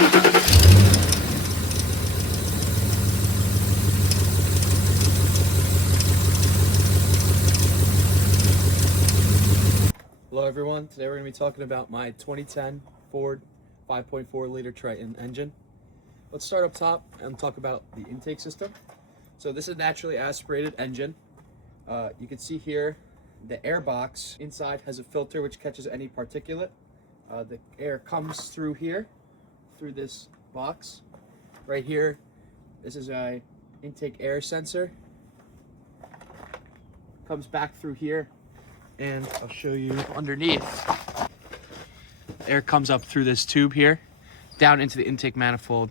Hello everyone, today we're going to be talking about my 2010 Ford 5.4 liter Triton engine. Let's start up top and talk about the intake system. So this is a naturally aspirated engine. You can see here the air box inside has a filter which catches any particulate. The air comes through here, through this box. Right here, this is a intake air sensor. Comes back through here. And I'll show you underneath. Air comes up through this tube here, down into the intake manifold,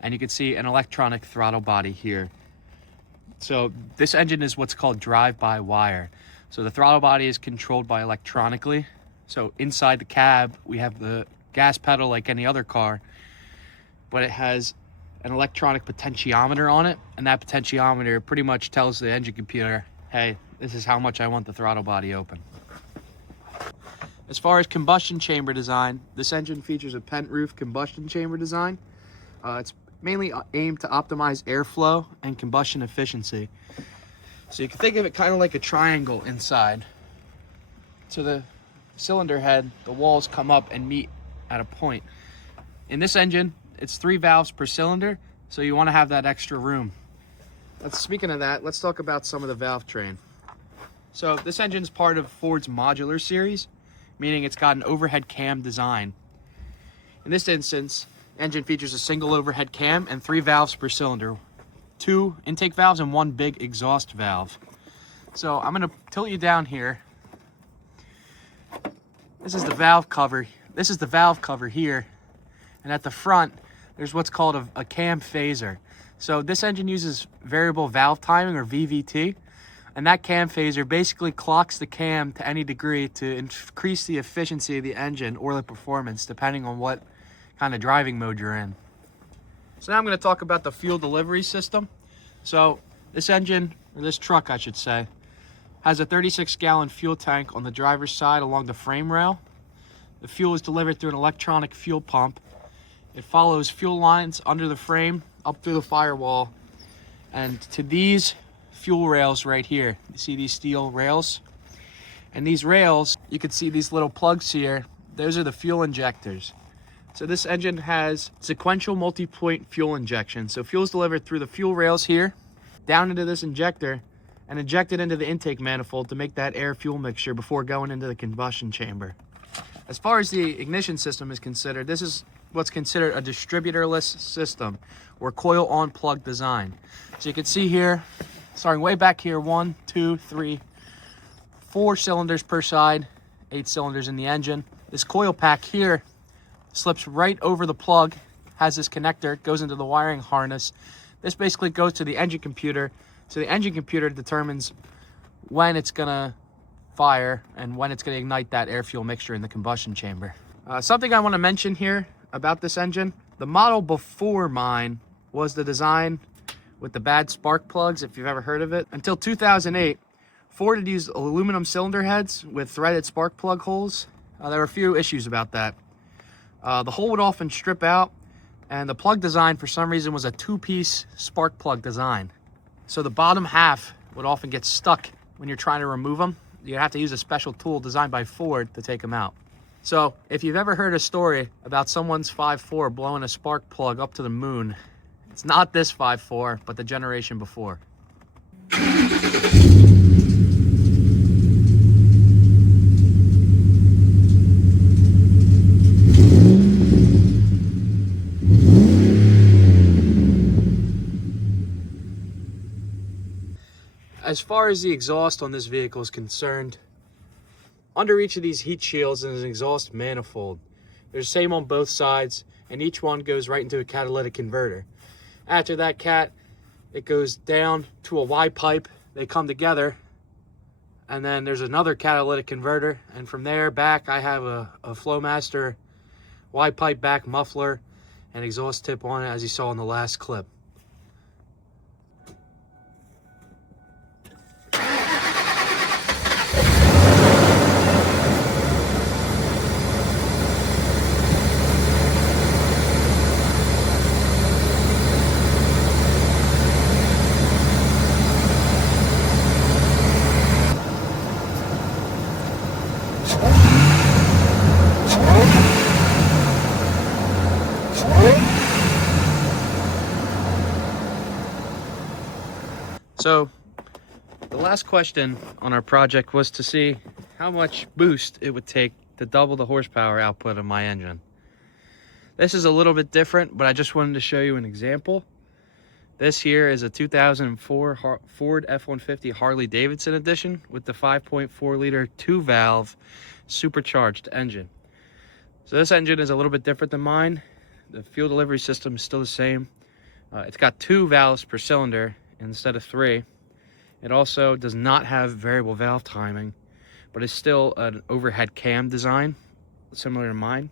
and you can see an electronic throttle body here. So this engine is what's called drive-by-wire. So the throttle body is controlled by electronically. So inside the cab, we have the gas pedal like any other car, but it has an electronic potentiometer on it, and that potentiometer pretty much tells the engine computer, hey, this is how much I want the throttle body open. As far as combustion chamber design, this engine features a pent roof combustion chamber design. It's mainly aimed to optimize airflow and combustion efficiency. So you can think of it kind of like a triangle inside. So the cylinder head, the walls come up and meet at a point. In this engine, it's 3 valves per cylinder, so you want to have that extra room. Speaking of that, let's talk about some of the valve train. So this engine is part of Ford's modular series, meaning it's got an overhead cam design. In this instance, the engine features a single overhead cam and 3 valves per cylinder, 2 intake valves and 1 big exhaust valve. So I'm going to tilt you down here. This is the valve cover. This is the valve cover here, and at the front, there's what's called a cam phaser. So this engine uses variable valve timing, or VVT, and that cam phaser basically clocks the cam to any degree to increase the efficiency of the engine or the performance, depending on what kind of driving mode you're in. So now I'm going to talk about the fuel delivery system. So this engine, or this truck I should say, has a 36-gallon fuel tank on the driver's side along the frame rail. The fuel is delivered through an electronic fuel pump. It follows fuel lines under the frame up through the firewall and to these fuel rails right here. You see these steel rails? And these rails, you can see these little plugs here. Those are the fuel injectors. So this engine has sequential multi-point fuel injection. So fuel is delivered through the fuel rails here, down into this injector, and injected into the intake manifold to make that air-fuel mixture before going into the combustion chamber. As far as the ignition system is considered, this is what's considered a distributorless system or coil on plug design. So you can see here, starting way back here, 1, 2, 3, 4 cylinders per side, 8 cylinders in the engine. This coil pack here slips right over the plug, has this connector, goes into the wiring harness. This basically goes to the engine computer. So the engine computer determines when it's gonna fire and when it's gonna ignite that air fuel mixture in the combustion chamber. Something I wanna mention here about this engine, the model before mine was the design with the bad spark plugs, if you've ever heard of it. Until 2008, Ford had used aluminum cylinder heads with threaded spark plug holes. There were a few issues about that. The hole would often strip out, and the plug design for some reason was a 2-piece spark plug design. So the bottom half would often get stuck when you're trying to remove them. You'd have to use a special tool designed by Ford to take them out. So if you've ever heard a story about someone's 5.4 blowing a spark plug up to the moon, it's not this 5.4, but the generation before. As far as the exhaust on this vehicle is concerned, under each of these heat shields is an exhaust manifold. They're the same on both sides, and each one goes right into a catalytic converter. After that it goes down to a Y pipe. They come together, and then there's another catalytic converter, and from there back I have a Flowmaster Y pipe back muffler and exhaust tip on it, as you saw in the last clip. So the last question on our project was to see how much boost it would take to double the horsepower output of my engine. This is a little bit different, but I just wanted to show you an example. This here is a 2004 Ford F-150 Harley-Davidson edition with the 5.4 liter 2-valve supercharged engine. So this engine is a little bit different than mine. The fuel delivery system is still the same. It's got 2 valves per cylinder instead of 3. It also does not have variable valve timing, but it's still an overhead cam design, similar to mine.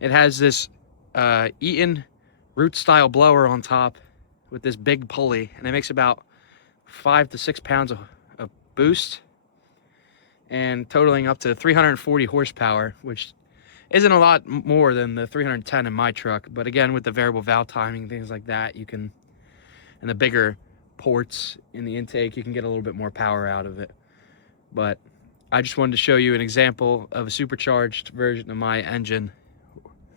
It has this Eaton root style blower on top with this big pulley, and it makes about 5 to 6 pounds of boost, and totaling up to 340 horsepower, which isn't a lot more than the 310 in my truck. But again, with the variable valve timing, things like that, you can, and the bigger ports in the intake, you can get a little bit more power out of it. But I just wanted to show you an example of a supercharged version of my engine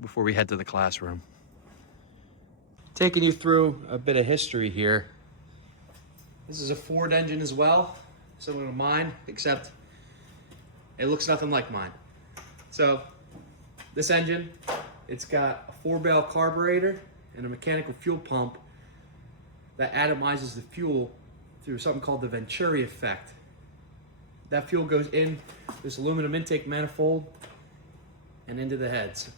before we head to the classroom. Taking you through a bit of history here. This is a Ford engine as well, similar to mine, except it looks nothing like mine. So this engine, it's got a 4-barrel carburetor and a mechanical fuel pump that atomizes the fuel through something called the Venturi effect. That fuel goes in this aluminum intake manifold and into the heads.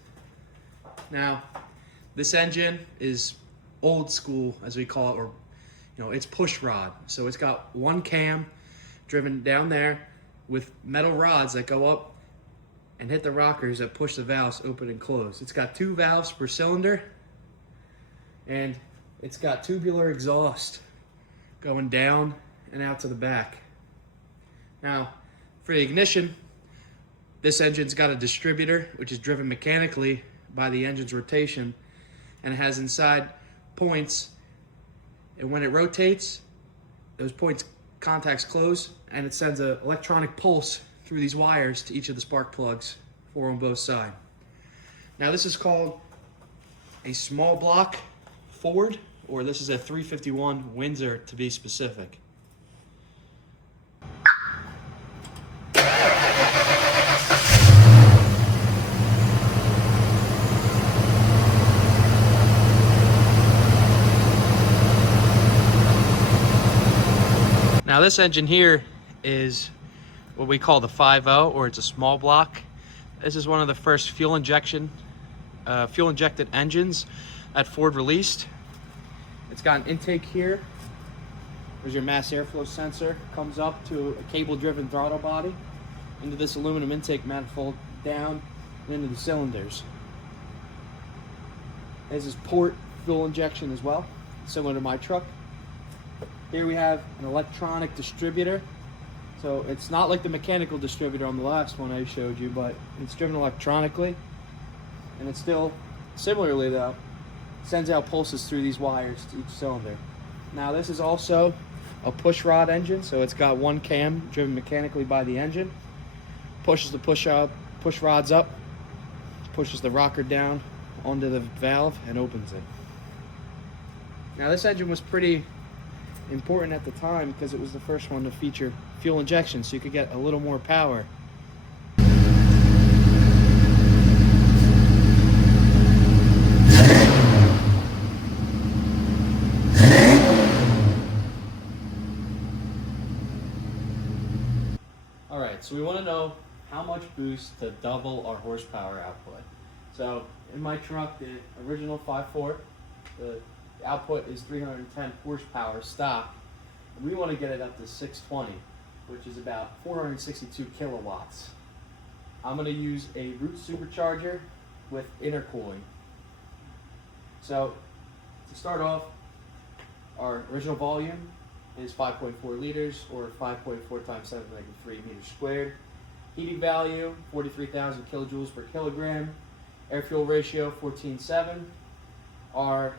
Now, this engine is old school, as we call it, or it's push rod. So it's got one cam driven down there with metal rods that go up and hit the rockers that push the valves open and close. It's got 2 valves per cylinder, and it's got tubular exhaust going down and out to the back. Now, for the ignition, this engine's got a distributor, which is driven mechanically by the engine's rotation, and it has inside points, and when it rotates, those points contacts close, and it sends an electronic pulse through these wires to each of the spark plugs, 4 on both sides. Now this is called a small block Ford, or this is a 351 Windsor to be specific. Now this engine here is what we call the 5.0, or it's a small block. This is one of the first fuel injected engines that Ford released. It's got an intake here. There's your mass airflow sensor. Comes up to a cable-driven throttle body, into this aluminum intake manifold, down and into the cylinders. There's this port fuel injection as well, similar to my truck. Here we have an electronic distributor. So it's not like the mechanical distributor on the last one I showed you, but it's driven electronically. And it's still, similarly though, sends out pulses through these wires to each cylinder. Now this is also a push rod engine, so it's got one cam driven mechanically by the engine. Pushes the push rods up, pushes the rocker down onto the valve and opens it. Now this engine was pretty important at the time because it was the first one to feature fuel injection, so you could get a little more power. Alright, so we want to know how much boost to double our horsepower output. So in my truck, the original 5.4, the output is 310 horsepower stock. And we want to get it up to 620, which is about 462 kilowatts. I'm going to use a root supercharger with intercooling. So to start off, our original volume is 5.4 liters, or 5.4 times 10 to the -3 meters squared. Heating value, 43,000 kilojoules per kilogram. Air fuel ratio, 14:7. Our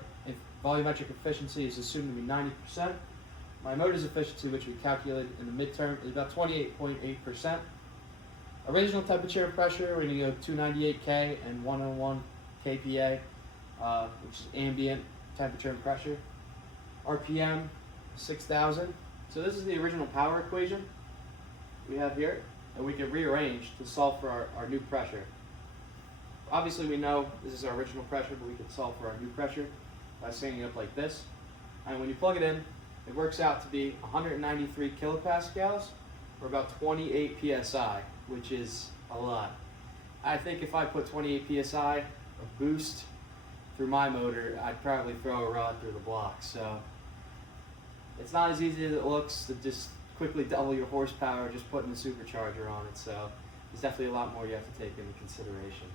volumetric efficiency is assumed to be 90%. My motor's efficiency, which we calculated in the midterm, is about 28.8%. Original temperature and pressure, we're going to go 298 K and 101 kPa, which is ambient temperature and pressure. RPM, 6,000. So this is the original power equation we have here, and we can rearrange to solve for our new pressure. Obviously we know this is our original pressure, but we can solve for our new pressure by setting it up like this. And when you plug it in, it works out to be 193 kilopascals, or about 28 psi, which is a lot. I think if I put 28 psi of boost through my motor, I'd probably throw a rod through the block. So it's not as easy as it looks to just quickly double your horsepower just putting the supercharger on it. So there's definitely a lot more you have to take into consideration.